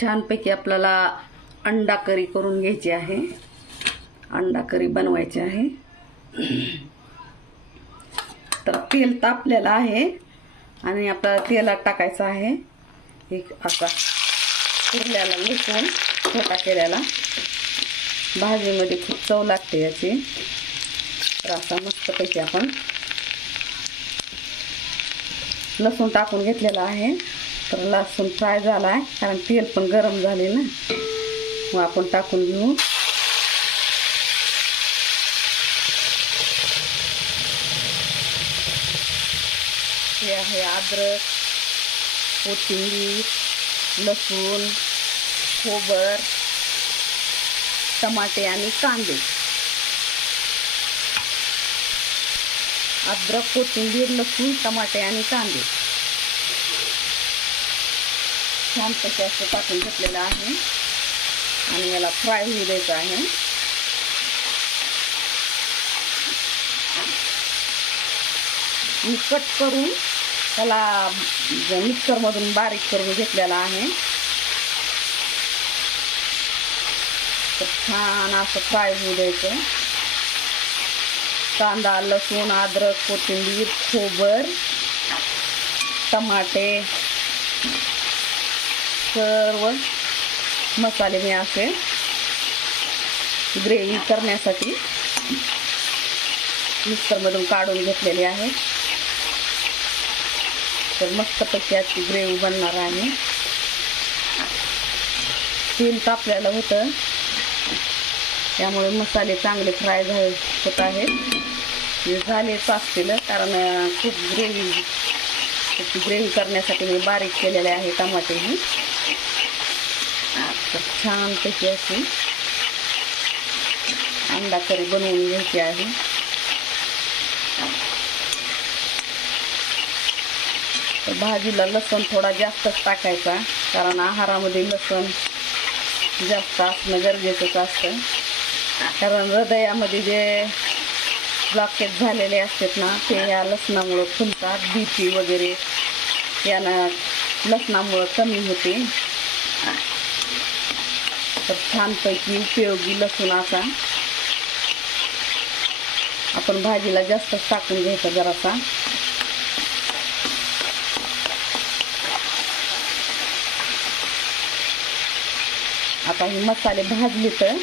छानपैकी आपल्याला अंडा करी करून घ्यायची आहे. अंडा करी बनवायची आहे. तर तेल तापलेलं आहे आणि आपल्याला तेलात टाकायचं आहे एक असा कुरल्याला लसूण छोटा केलेला. भाजीमध्ये खूप चव लागते याची. तर असा मस्तपैकी आपण लसूण टाकून घेतलेला आहे. तर लसूण फ्राय झाला आहे कारण तेल पण गरम झाले ना, मग आपण टाकून घेऊ. हे आहे अद्रक, कोथिंबीर, लसूण, खोबर, टमाटे आणि कांदे. अद्रक, कोथिंबीर, लसूण, टमाटे आणि कांदे छानपैकी असं टाकून घेतलेलं आहे आणि याला फ्राय होऊ द्यायचं आहे. मी कट करून त्याला मिक्सरमधून बारीक करून घेतलेला आहे. तर छान असं फ्राय होऊ द्यायचं. कांदा, लसूण, अद्रक, कोथिंबीर, खोबर, टमाटे सर्व मसाले मी असे ग्रेव्ही करण्यासाठी मिक्सरमधून काढून घेतलेले आहेत. तर मस्तपैकी याची ग्रेव्ही बनणार आहे. तेल तापलेलं होतं त्यामुळे मसाले चांगले फ्राय होत आहेत. हे झालेच असतील कारण खूप ग्रेव्ही करण्यासाठी मी बारीक केलेले आहे टमाटेही. तर छानपैकी अशी अंडा करी बनवून घ्यायची आहे. तर भाजीला लसूण थोडा जास्तच टाकायचा कारण आहारामध्ये लसूण जास्त असणं गरजेचंच असतं. कारण हृदयामध्ये जे ब्लॉकेज झालेले असतात ना ते या लसणामुळं खुलतात. बीपी वगैरे यानं लसणामुळं कमी होते. तर छानपैकी उपयोगी लसूण असा आपण भाजीला जास्तच टाकून घ्यायचा जरासा. आता हे मसाले भाजले तर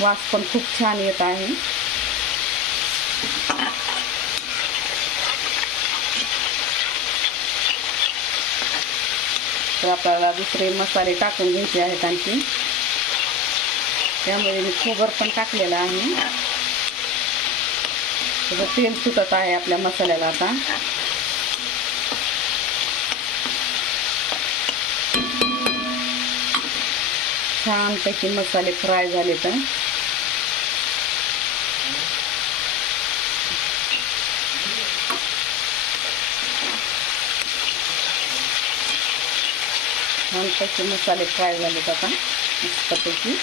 वास पण खूप छान येत आहे. तर आपल्याला दुसरे मसाले टाकून घ्यायचे आहेत आणखी. त्यामुळे मी खोबर पण टाकलेलं आहे. त्याचं तेल सुटत आहे आपल्या मसाल्याला. आता छानपैकी मसाले फ्राय झाले तर छानपैकी मसाले फ्राय झालेत आता मस्तपैकी.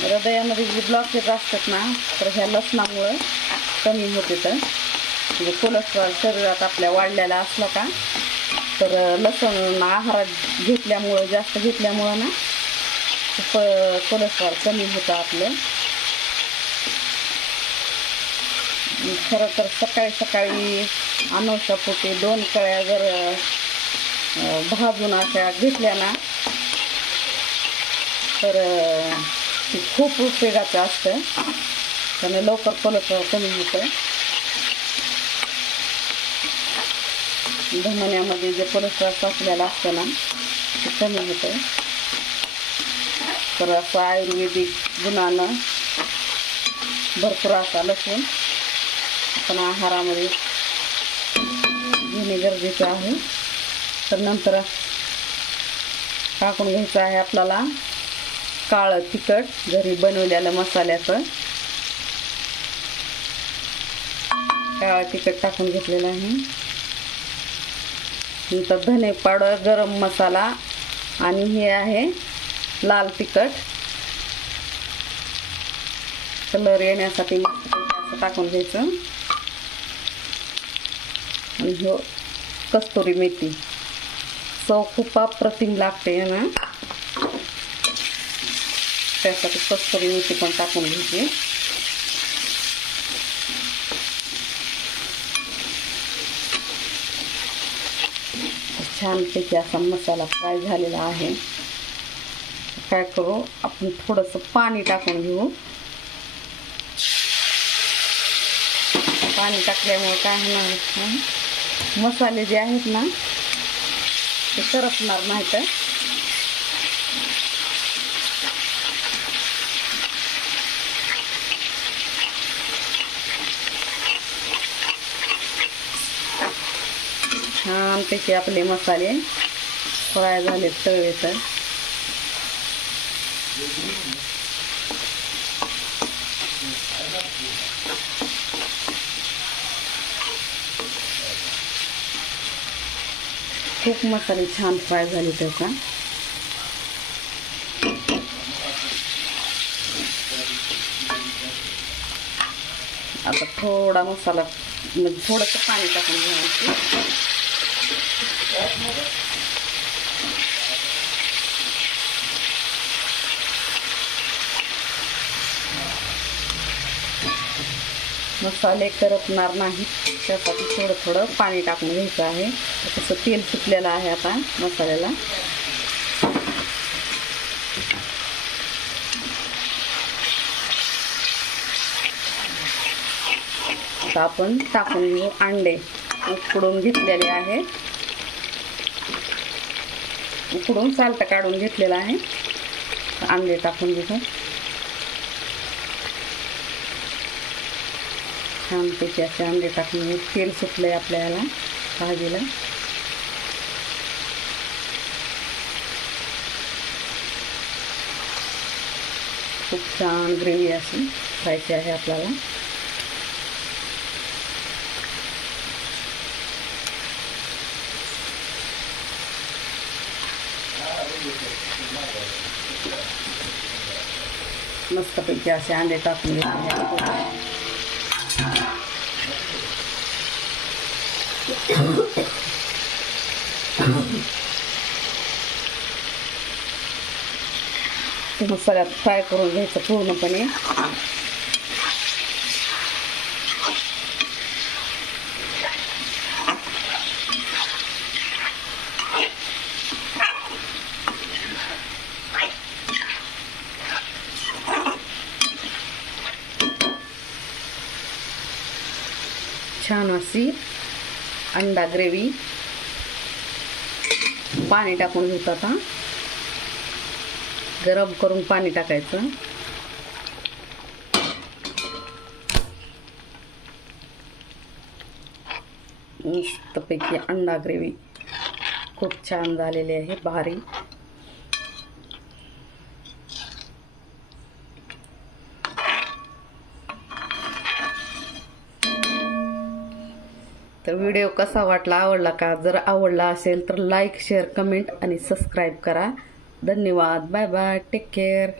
हृदयामध्ये जे ब्लॉकेज असतात ना तर ह्या लसणामुळं कमी होते. तर म्हणजे कोलेस्ट्रॉल शरीरात आपल्या वाढलेला असला का तर लसूण आहारात घेतल्यामुळं जास्त घेतल्यामुळं ना खूप कोलेस्ट्रॉल कमी होतं आपलं. खरं तर सकाळी सकाळी अनोशापोटी 2 कळ्या जर भाजून अशा घेतल्या ना तर खूप उपयोगाचं असतं. त्याने लवकर कोलेस्ट्रॉल कमी होतं. धमन्यामध्ये जे कोलेस्ट्रॉल साचलेलं असतं ना ते कमी होतं. तर असं आयुर्वेदिक गुणानं भरपूर असा लसूण आपण आहारामध्ये घेणे गरजेचं आहे. तर नंतर टाकून घ्यायचं आहे आपल्याला काळं तिखट घरी बनवलेलं मसाल्याचं. काळं तिखट टाकून घेतलेलं आहे. नंतर धने पावडर, गरम मसाला आणि हे आहे लाल तिखट. कलर येण्यासाठी असं टाकून घ्यायचं. आणि हो कस्तुरी मेथी, चव खूप अप्रतिम लागते ना, त्यासाठी कस्तुरी मेथी पण टाकून घ्यायची. छानपैकी असा मसाला फ्राय झालेला आहे. काय करू आपण, थोडंसं पाणी टाकून घेऊ. पाणी टाकल्यामुळे काय होणार, मसाले जे आहेत ना ते करपणार नाहीत. छानपैकी आपले मसाले फ्राय झाले तळले तर खूप मसाले छान फ्राय झाले त्याचा. आता थोडा मसाला म्हणजे थोडंसं पाणी टाकून घ्यायचं. मसाले करपणार नाहीत त्यासाठी थोडं थोडं पाणी टाकून घ्यायचं आहे. तसं तेल सुटलेलं आहे आता मसाल्याला. आता आपण टाकून घेऊ अंडे. उकडून घेतलेले आहे, उकडून साल्ट काढून घेतलेला आहे. अंडे टाकून घेतो. छानपैकी असे अंडे टाकून तेल सुटलंय आपल्याला भाजीला. खूप छान ग्रेव्ही अशी खायची आहे आपल्याला. मस्तपैकी असे अंडे टाकून घेतले. मसाल्यात फ्राय करून घ्यायचं पूर्णपणे. छान अशी अंडा ग्रेव्ही. पाणी टाकून घेतो आता. गरम करून पाणी टाकायचं. मस्तपैकी अंडा ग्रेव्ही खूप छान झालेली आहे, भारी. तर व्हिडिओ कसा वाटला, आवडला का? जर आवडला असेल तर लाईक, शेअर, कमेंट आणि सबस्क्राईब करा. धन्यवाद. Bye bye. Take care.